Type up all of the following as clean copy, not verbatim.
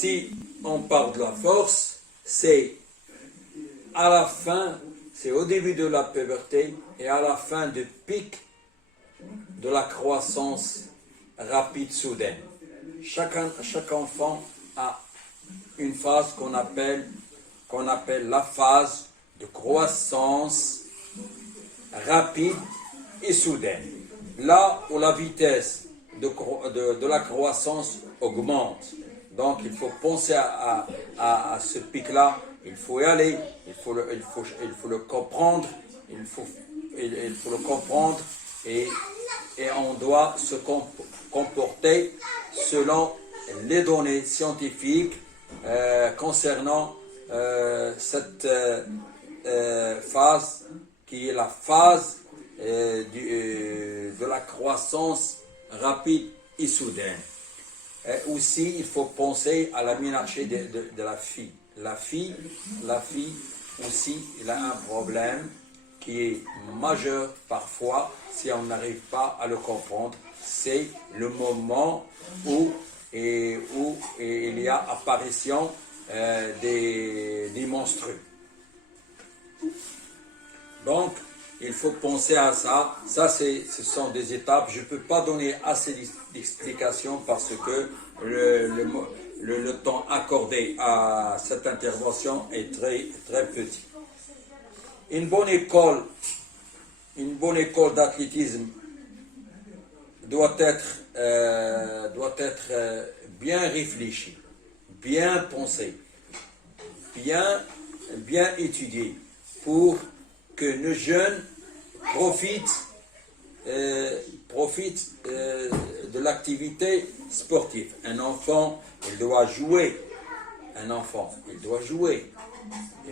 Si on parle de la force, c'est à la fin, c'est au début de la puberté et à la fin du pic de la croissance rapide soudaine. Chaque enfant a une phase qu'on appelle la phase de croissance rapide et soudaine. Là où la vitesse de la croissance augmente. Donc il faut penser à ce pic-là, il faut y aller, il faut le comprendre, il faut le comprendre et on doit se comporter selon les données scientifiques concernant cette phase qui est la phase de la croissance rapide et soudaine. Aussi, il faut penser à la minarchie de la fille. La fille aussi, elle a un problème qui est majeur parfois si on n'arrive pas à le comprendre. C'est le moment où il y a apparition des menstrues. Donc, il faut penser à ça. Ça, ce sont des étapes. Je ne peux pas donner assez d'explications parce que le temps accordé à cette intervention est très, très petit. Une bonne école d'athlétisme doit être bien réfléchie, bien pensée, bien étudiée pour que nos jeunes profitent de l'activité sportive. Un enfant, il doit jouer. Il ne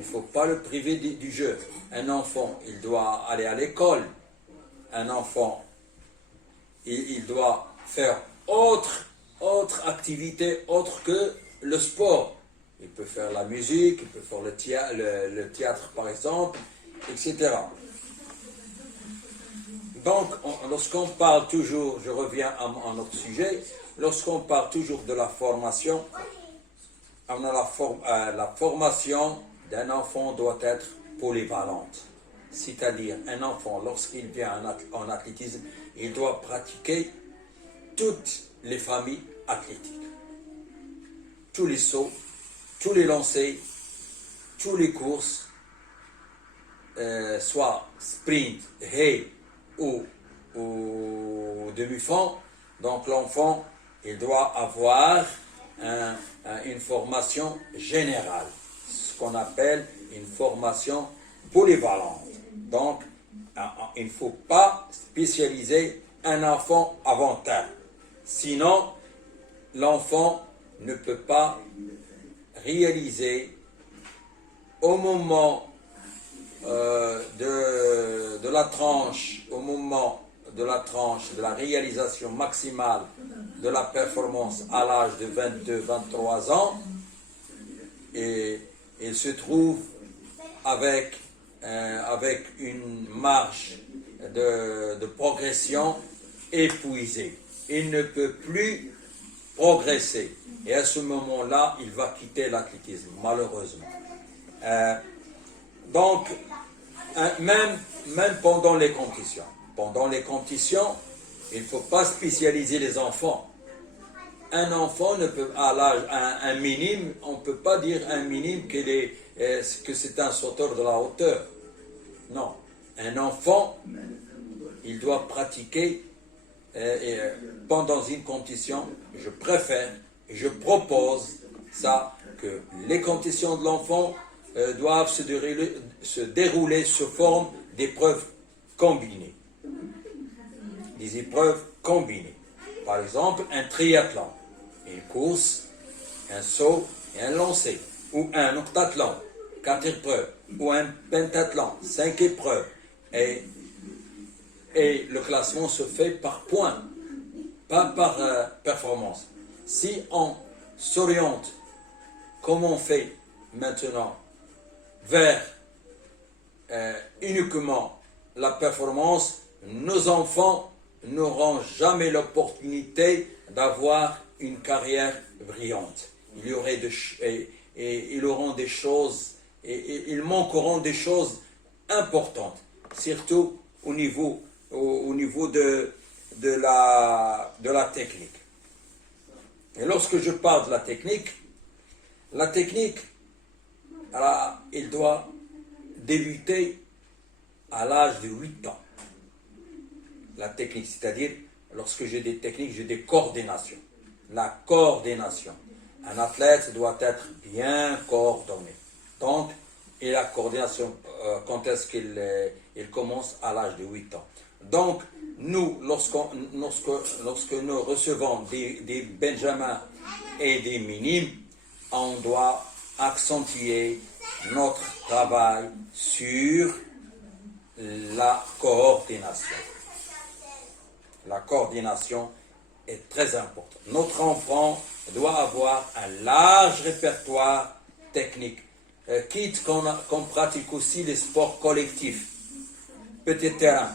faut pas le priver du jeu. Un enfant, il doit aller à l'école. Un enfant, il doit faire autre activité autre que le sport. Il peut faire la musique, il peut faire le théâtre par exemple, etc. Donc, lorsqu'on parle toujours, je reviens à notre sujet, lorsqu'on parle toujours de la formation, la formation d'un enfant doit être polyvalente. C'est-à-dire, un enfant, lorsqu'il vient en athlétisme, il doit pratiquer toutes les familles athlétiques. Tous les sauts, tous les lancers, toutes les courses, soit sprint, haie ou demi-fond. Donc l'enfant, il doit avoir une formation générale, ce qu'on appelle une formation polyvalente. Donc, il ne faut pas spécialiser un enfant avant terme. Sinon, l'enfant ne peut pas réaliser au moment de la tranche, de la réalisation maximale de la performance à l'âge de 22-23 ans, et il se trouve avec une marge de progression épuisée. Il ne peut plus progresser. Et à ce moment-là, il va quitter l'athlétisme, malheureusement. Donc, même pendant les compétitions. Pendant les compétitions, il ne faut pas spécialiser les enfants. Un enfant ne peut, à l'âge, un minime, on ne peut pas dire un minime que c'est un sauteur de la hauteur. Non. Un enfant, il doit pratiquer pendant une compétition. Je préfère, je propose ça, que les compétitions de l'enfant doivent se dérouler sous forme d'épreuves combinées. Des épreuves combinées. Par exemple, un triathlon, une course, un saut et un lancer, ou un octathlon, 4 épreuves, ou un pentathlon, 5 épreuves. Et le classement se fait par points, pas par performance. Si on s'oriente, comme on fait maintenant, vers uniquement la performance, nos enfants n'auront jamais l'opportunité d'avoir une carrière brillante. il y aurait et ils auront des choses, ils manqueront des choses importantes, surtout au niveau de la technique. Et lorsque je parle de la technique, alors, il doit débuter à l'âge de 8 ans. La technique, c'est-à-dire, lorsque j'ai des techniques, j'ai des coordinations. La coordination. Un athlète doit être bien coordonné. Donc, et la coordination, quand est-ce qu'il commence? À l'âge de 8 ans. Donc, nous, lorsque nous recevons des benjamins et des minimes, on doit accentuer notre travail sur la coordination. La coordination est très importante. Notre enfant doit avoir un large répertoire technique, quitte qu'on pratique aussi les sports collectifs, petit terrain,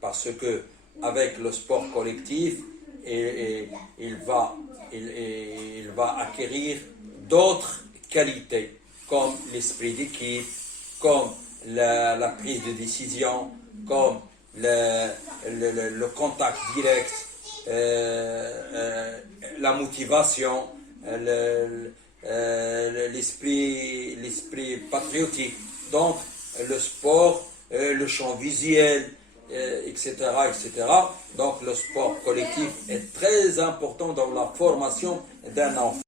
parce que avec le sport collectif, il va acquérir d'autres qualités, comme l'esprit d'équipe, comme la prise de décision, comme le contact direct, la motivation, l'esprit patriotique. Donc, le sport, le champ visuel, etc., etc. Donc, le sport collectif est très important dans la formation d'un enfant.